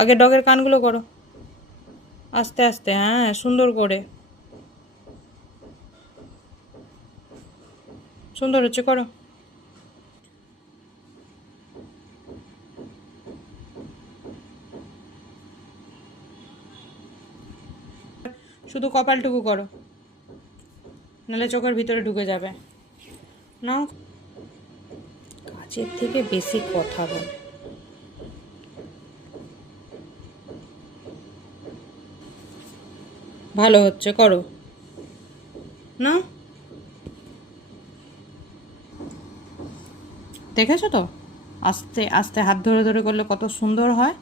আগে ডগের কানগুলো করো, আস্তে আস্তে, হ্যাঁ সুন্দর করে, সুন্দর হচ্ছে, করো। শুধু কপালটুকু করো, নাহলে চোখের ভিতরে ঢুকে যাবে। নাও, কাজের থেকে বেশি কথা বল। ভালো হচ্ছে, করো না, দেখেছো তো? আস্তে আস্তে হাত ধরে ধরে করলে কত সুন্দর হয়।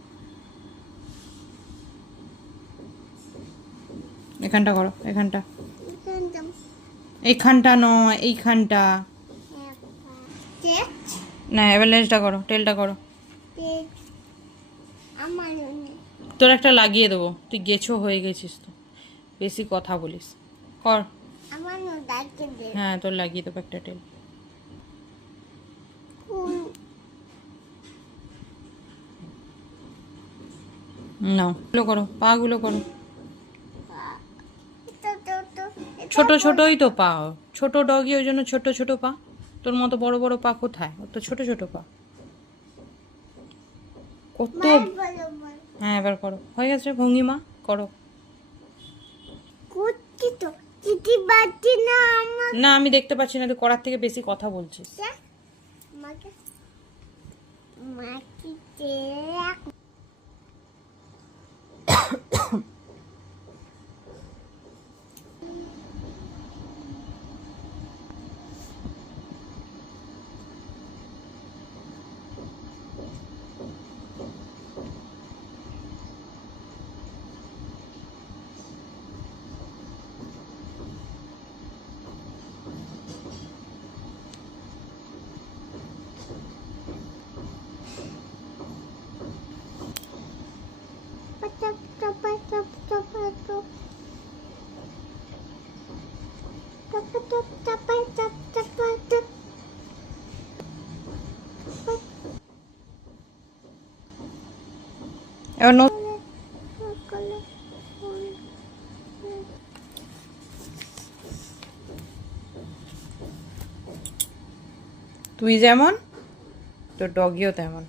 এখানটা করো, এখানটা, এইখানটা নয়, এইখানটা না। এবার লেজটা করো, টেলটা করো। তোর একটা লাগিয়ে দেবো, তুই গেছো হয়ে গেছিস তো, বেশি কথা বলিস, কর। হ্যাঁ, তোর লাগিয়ে দেবো একটা টেল। নাও, গুলো করো, পা গুলো করো। ছোট ছোটই তো পা, ছোট ডগি, ওই জন্য ছোট ছোট পা। তোর মতো বড় বড় পা কোথায়, ওর তো ছোট ছোট পা। কত, হ্যাঁ এবার করো, হয়ে গেছে ভঙ্গিমা, করো। না আমি দেখতে পাচ্ছি না, তুই করার থেকে বেশি কথা বলছিস। এবার তুই যেমন, তোর ডগিও তেমন।